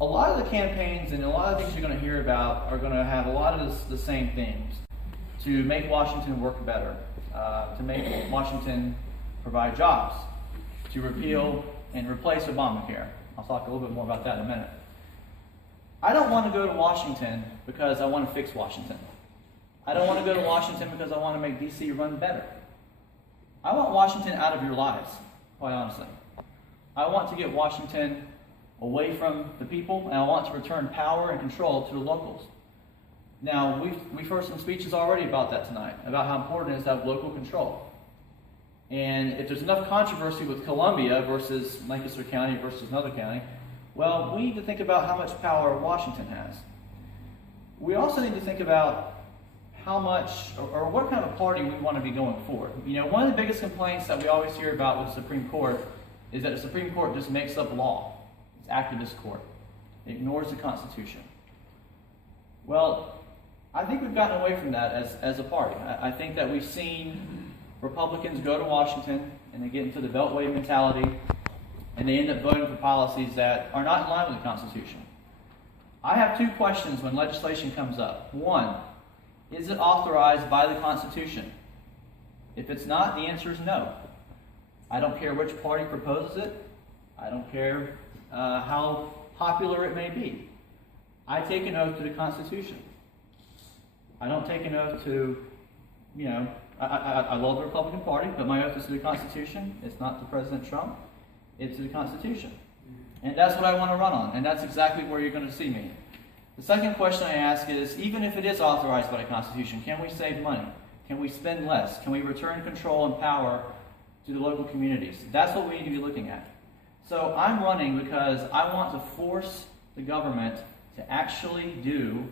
a lot of the campaigns and a lot of things you're going to hear about are going to have a lot of the same themes. To make Washington work better, to make Washington provide jobs, to repeal and replace Obamacare. I'll talk a little bit more about that in a minute. I don't want to go to Washington because I want to fix Washington. I don't want to go to Washington because I want to make D.C. run better. I want Washington out of your lives, quite honestly. I want to get Washington away from the people, and I want to return power and control to the locals. Now, we've heard some speeches already about that tonight, about how important it is to have local control. And if there's enough controversy with Columbia versus Lancaster County versus another county, well, we need to think about how much power Washington has. We also need to think about how much, or what kind of a party we want to be going forward. You know, one of the biggest complaints that we always hear about with the Supreme Court is that the Supreme Court just makes up law. It's activist court. It ignores the Constitution. Well, I think we've gotten away from that as a party. I think that we've seen Republicans go to Washington and they get into the Beltway mentality and they end up voting for policies that are not in line with the Constitution. I have two questions when legislation comes up. One, is it authorized by the Constitution? If it's not, the answer is no. I don't care which party proposes it. I don't care how popular it may be. I take an oath to the Constitution. I don't take an oath to, I love the Republican Party, but my oath is to the Constitution. It's not to President Trump. It's to the Constitution. And that's what I want to run on, and that's exactly where you're going to see me. The second question I ask is, even if it is authorized by the Constitution, can we save money? Can we spend less? Can we return control and power to the local communities? That's what we need to be looking at. So I'm running because I want to force the government to actually do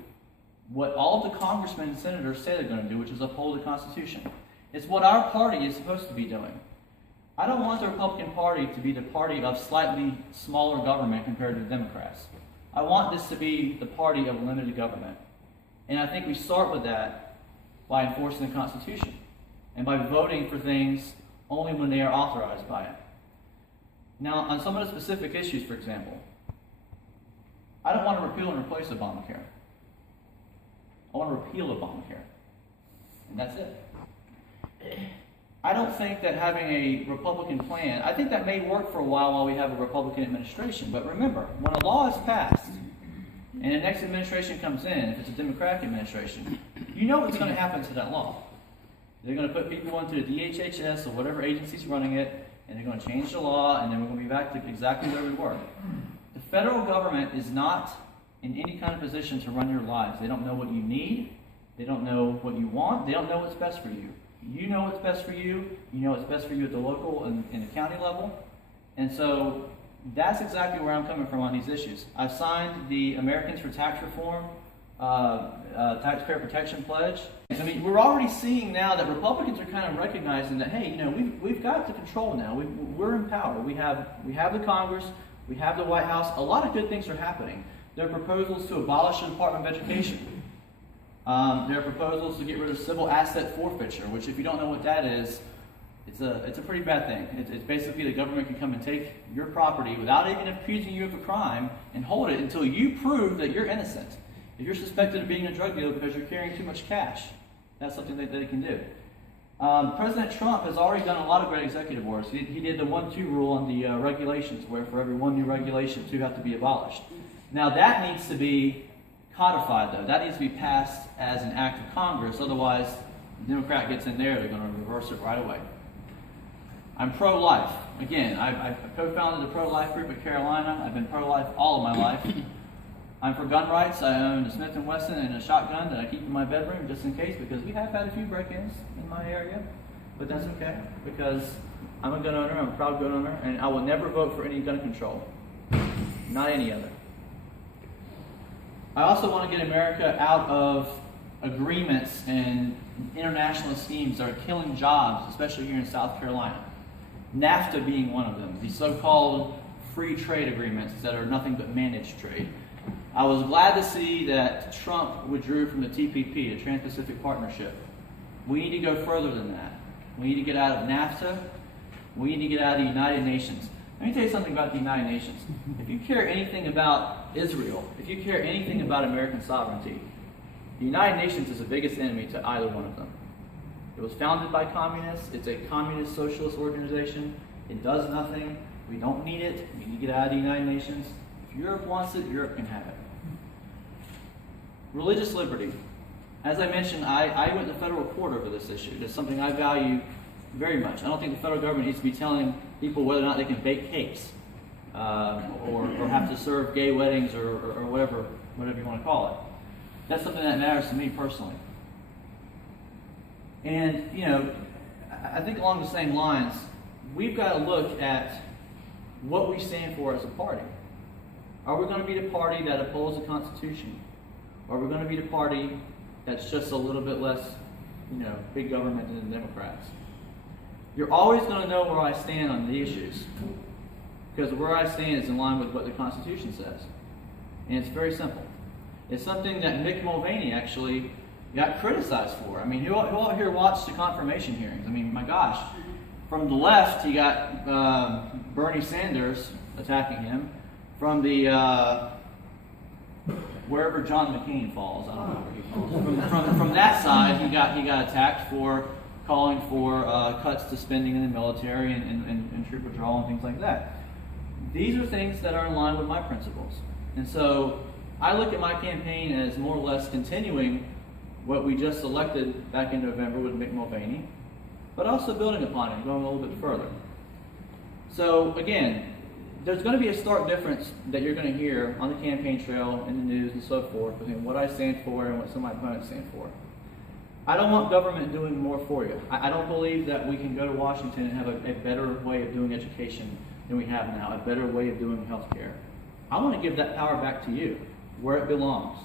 what all of the congressmen and senators say they're going to do, which is uphold the Constitution. It's what our party is supposed to be doing. I don't want the Republican Party to be the party of slightly smaller government compared to the Democrats. I want this to be the party of limited government. And I think we start with that by enforcing the Constitution and by voting for things only when they are authorized by it. Now, on some of the specific issues, for example, I don't want to repeal and replace Obamacare. I want to repeal Obamacare. And that's it. I don't think that having a Republican plan, I think that may work for a while we have a Republican administration. But remember, when a law is passed and the next administration comes in, if it's a Democratic administration, you know what's going to happen to that law. They're going to put people into the DHHS or whatever agency's running it, and they're going to change the law, and then we're going to be back to exactly where we were. The federal government is not in any kind of position to run your lives. They don't know what you need. They don't know what you want. They don't know what's best for you. You know what's best for you. You know what's best for you at the local and the county level. And so that's exactly where I'm coming from on these issues. I've signed the Americans for Tax Reform Taxpayer Protection Pledge. I mean, we're already seeing now that Republicans are kind of recognizing that, hey, we've got the control now. We're in power. We have the Congress. We have the White House. A lot of good things are happening. There are proposals to abolish the Department of Education. There are proposals to get rid of civil asset forfeiture, which, if you don't know what that is, it's a pretty bad thing. It's basically the government can come and take your property without even accusing you of a crime and hold it until you prove that you're innocent. If you're suspected of being a drug dealer because you're carrying too much cash, that's something that they can do. President Trump has already done a lot of great executive orders. He did the 1-2 rule on the regulations, where for every one new regulation, 2 have to be abolished. Now that needs to be codified, though. That needs to be passed as an act of Congress. Otherwise, the Democrat gets in there, they're going to reverse it right away. I'm pro-life. Again, I co-founded the pro-life group at Carolina. I've been pro-life all of my life. I'm for gun rights. I own a Smith & Wesson and a shotgun that I keep in my bedroom just in case, because we have had a few break-ins in my area. But that's okay, because I'm a gun owner, I'm a proud gun owner, and I will never vote for any gun control. Not any other. I also want to get America out of agreements and international schemes that are killing jobs, especially here in South Carolina. NAFTA being one of them, the so-called free trade agreements that are nothing but managed trade. I was glad to see that Trump withdrew from the TPP, the Trans-Pacific Partnership. We need to go further than that. We need to get out of NAFTA. We need to get out of the United Nations. Let me tell you something about the United Nations. If you care anything about Israel, if you care anything about American sovereignty, the United Nations is the biggest enemy to either one of them. It was founded by communists. It's a communist socialist organization. It does nothing. We don't need it. We need to get out of the United Nations. If Europe wants it, Europe can have it. Religious liberty. As I mentioned, I went to federal court over this issue. It's something I value very much. I don't think the federal government needs to be telling people whether or not they can bake cakes or have to serve gay weddings or whatever you want to call it. That's something that matters to me personally. And, you know, I think along the same lines, we've got to look at what we stand for as a party. Are we going to be the party that upholds the Constitution? Or are we going to be the party that's just a little bit less, you know, big government than the Democrats? You're always going to know where I stand on the issues, because where I stand is in line with what the Constitution says. And it's very simple. It's something that Mick Mulvaney actually got criticized for. I mean, who out here watched the confirmation hearings? I mean, my gosh. From the left, you got Bernie Sanders attacking him. From the wherever John McCain falls, I don't know where he falls. From that side, he got attacked for calling for cuts to spending in the military and troop withdrawal and things like that. These are things that are in line with my principles. And so I look at my campaign as more or less continuing what we just elected back in November with Mick Mulvaney, but also building upon it, going a little bit further. So again, there's going to be a stark difference that you're going to hear on the campaign trail, in the news and so forth, between what I stand for and what some of my opponents stand for. I don't want government doing more for you. I don't believe that we can go to Washington and have a better way of doing education than we have now, a better way of doing healthcare. I want to give that power back to you, where it belongs,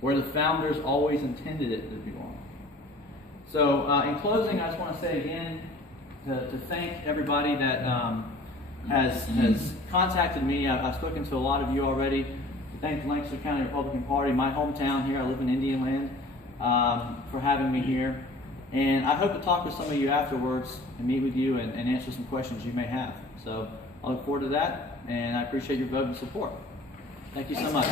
where the founders always intended it to belong. So in closing, I just want to say again to thank everybody that has contacted me. I've spoken to a lot of you already. Thank the Lancaster County Republican Party, my hometown here. I live in Indian Land. For having me here. And I hope to talk with some of you afterwards and meet with you and answer some questions you may have. So I look forward to that, and I appreciate your vote and support. Thank you so much.